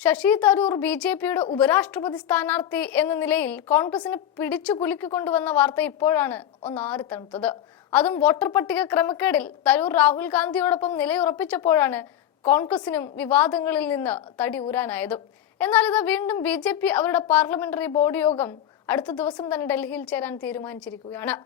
ശശി തരൂർ ബി.ജെ.പിയുടെ ഉപരാഷ്ട്രപതി സ്ഥാനാർത്ഥി എന്ന നിലയിൽ കോൺഗ്രസിനെ പിടിച്ചു കുലുക്കിക്കൊണ്ടുവന്ന വാർത്ത ഇപ്പോഴാണ് ഒന്നാറി തണുത്തത്. അതും വോട്ടർ പട്ടിക ക്രമക്കേടിൽ തരൂർ രാഹുൽ ഗാന്ധിയോടൊപ്പം നിലയുറപ്പിച്ചപ്പോഴാണ് കോൺഗ്രസിനും വിവാദങ്ങളിൽ നിന്ന് തടി ഊരാനായതും. എന്നാൽ ഇത് വീണ്ടും ബി.ജെ.പി അവരുടെ പാർലമെന്ററി ബോർഡ് യോഗം അടുത്ത ദിവസം തന്നെ ഡൽഹിയിൽ ചേരാൻ തീരുമാനിച്ചിരിക്കുകയാണ്.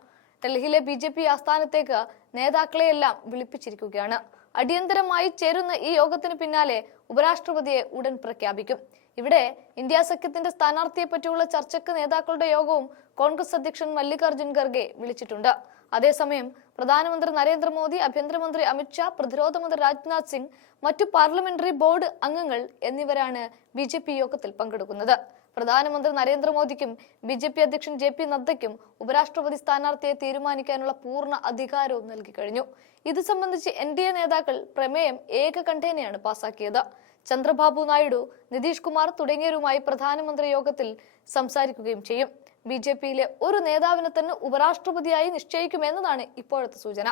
ഡൽഹിയിലെ ബി.ജെ.പി ആസ്ഥാനത്തേക്ക് നേതാക്കളെയെല്ലാം വിളിപ്പിച്ചിരിക്കുകയാണ്. അടിയന്തരമായി ചേരുന്ന ഈ യോഗത്തിന് പിന്നാലെ ഉപരാഷ്ട്രപതിയെ ഉടൻ പ്രഖ്യാപിക്കും. ഇവിടെ ഇന്ത്യ സഖ്യത്തിന്റെ സ്ഥാനാർത്ഥിയെ പറ്റിയുള്ള ചർച്ചയ്ക്ക് നേതാക്കളുടെ യോഗവും കോൺഗ്രസ് അധ്യക്ഷൻ മല്ലികാർജുൻ ഖർഗെ വിളിച്ചിട്ടുണ്ട്. അതേസമയം പ്രധാനമന്ത്രി നരേന്ദ്രമോദി, ആഭ്യന്തരമന്ത്രി അമിത്ഷാ, പ്രതിരോധ മന്ത്രി രാജ്നാഥ് സിംഗ്, മറ്റു പാർലമെന്ററി ബോർഡ് അംഗങ്ങൾ എന്നിവരാണ് ബി.ജെ.പി യോഗത്തിൽ പങ്കെടുക്കുന്നത്. പ്രധാനമന്ത്രി നരേന്ദ്രമോദിക്കും ബി.ജെ.പി അധ്യക്ഷൻ ജെ.പി നദ്ദയ്ക്കും ഉപരാഷ്ട്രപതി സ്ഥാനാർത്ഥിയെ തീരുമാനിക്കാനുള്ള പൂർണ്ണ അധികാരവും നൽകി കഴിഞ്ഞു. ഇത് സംബന്ധിച്ച് എൻ.ഡി.എ നേതാക്കൾ പ്രമേയം ഏകകണ്ഠേനയാണ് പാസാക്കിയത്. ചന്ദ്രബാബു നായിഡു, നിതീഷ് കുമാർ തുടങ്ങിയവരുമായി പ്രധാനമന്ത്രി യോഗത്തിൽ സംസാരിക്കുകയും ചെയ്യും. ബി.ജെ.പിയിലെ ഒരു നേതാവിനെ തന്നെ ഉപരാഷ്ട്രപതിയായി നിശ്ചയിക്കുമെന്നതാണ് ഇപ്പോഴത്തെ സൂചന.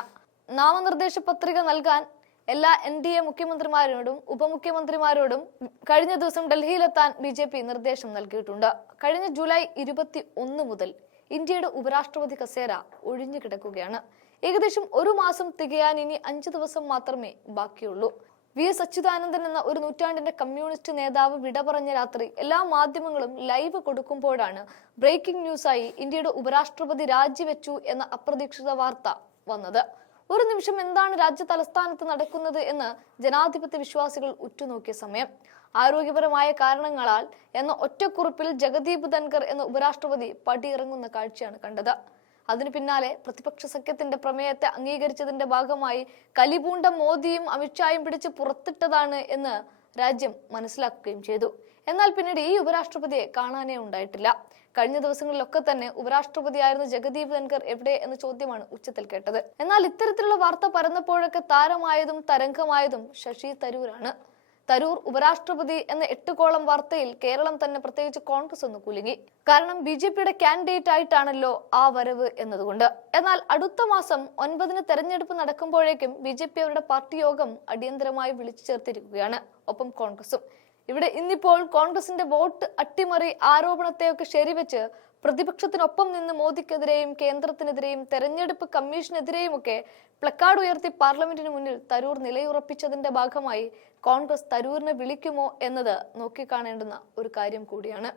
നാമനിർദ്ദേശ പത്രിക നൽകാൻ എല്ലാ എൻ.ഡി.എ മുഖ്യമന്ത്രിമാരോടും ഉപമുഖ്യമന്ത്രിമാരോടും കഴിഞ്ഞ ദിവസം ഡൽഹിയിലെത്താൻ ബി.ജെ.പി നിർദ്ദേശം നൽകിയിട്ടുണ്ട്. കഴിഞ്ഞ ജൂലൈ 21 മുതൽ ഇന്ത്യയുടെ ഉപരാഷ്ട്രപതി കസേര ഒഴിഞ്ഞു കിടക്കുകയാണ്. ഏകദേശം ഒരു മാസം തികയാൻ ഇനി 5 ദിവസം മാത്രമേ ബാക്കിയുള്ളൂ. വി.എസ്. അച്യുതാനന്ദൻ എന്ന ഒരു നൂറ്റാണ്ടിന്റെ കമ്മ്യൂണിസ്റ്റ് നേതാവ് വിട പറഞ്ഞ രാത്രി എല്ലാ മാധ്യമങ്ങളും ലൈവ് കൊടുക്കുമ്പോഴാണ് ബ്രേക്കിംഗ് ന്യൂസായി ഇന്ത്യയുടെ ഉപരാഷ്ട്രപതി രാജിവെച്ചു എന്ന അപ്രതീക്ഷിത വാർത്ത വന്നത്. ഒരു നിമിഷം എന്താണ് രാജ്യ തലസ്ഥാനത്ത് നടക്കുന്നത് എന്ന് ജനാധിപത്യ വിശ്വാസികൾ ഉറ്റുനോക്കിയ സമയം. ആരോഗ്യപരമായ കാരണങ്ങളാൽ എന്ന ഒറ്റക്കുറിപ്പിൽ ജഗദീപ് ധൻകർ എന്ന ഉപരാഷ്ട്രപതി പടിയിറങ്ങുന്ന കാഴ്ചയാണ് കണ്ടത്. അതിനു പിന്നാലെ പ്രതിപക്ഷ സഖ്യത്തിന്റെ പ്രമേയത്തെ അംഗീകരിച്ചതിന്റെ ഭാഗമായി കലിപൂണ്ട മോദിയും അമിത്ഷായും പിടിച്ച് പുറത്തിട്ടതാണ് എന്ന് രാജ്യം മനസ്സിലാക്കുകയും ചെയ്തു. എന്നാൽ പിന്നീട് ഈ ഉപരാഷ്ട്രപതിയെ കാണാനേ ഉണ്ടായിട്ടില്ല. കഴിഞ്ഞ ദിവസങ്ങളിലൊക്കെ തന്നെ ഉപരാഷ്ട്രപതിയായിരുന്ന ജഗദീപ് ധൻകർ എവിടെ എന്ന ചോദ്യമാണ് ഉച്ചത്തിൽ കേട്ടത്. എന്നാൽ ഇത്തരത്തിലുള്ള വാർത്ത പരന്നപ്പോഴൊക്കെ താരമായതും തരംഗമായതും ശശി തരൂരാണ്. തരൂർ ഉപരാഷ്ട്രപതി എന്ന 8 കോളം വാർത്തയിൽ കേരളം തന്നെ, പ്രത്യേകിച്ച് കോൺഗ്രസ് ഒന്ന് കുലുങ്ങി. കാരണം ബി.ജെ.പിയുടെ കാൻഡിഡേറ്റ് ആയിട്ടാണല്ലോ ആ വരവ് എന്നതുകൊണ്ട്. എന്നാൽ അടുത്ത മാസം 9 തെരഞ്ഞെടുപ്പ് നടക്കുമ്പോഴേക്കും ബി.ജെ.പി അവരുടെ പാർട്ടി യോഗം അടിയന്തരമായി വിളിച്ചു ചേർത്തിരിക്കുകയാണ്. ഒപ്പം കോൺഗ്രസും. ഇവിടെ ഇന്നിപ്പോൾ കോൺഗ്രസിന്റെ വോട്ട് അട്ടിമറി ആരോപണത്തെയൊക്കെ ശരിവെച്ച് പ്രതിപക്ഷത്തിനൊപ്പം നിന്ന് മോദിക്കെതിരെയും കേന്ദ്രത്തിനെതിരെയും തെരഞ്ഞെടുപ്പ് കമ്മീഷനെതിരെയും ഒക്കെ പ്ലക്കാർഡ് ഉയർത്തി പാർലമെന്റിന് മുന്നിൽ തരൂർ നിലയുറപ്പിച്ചതിന്റെ ഭാഗമായി കോൺഗ്രസ് തരൂരിനെ വിളിക്കുമോ എന്നത് നോക്കിക്കാണേണ്ടുന്ന ഒരു കാര്യം കൂടിയാണ്.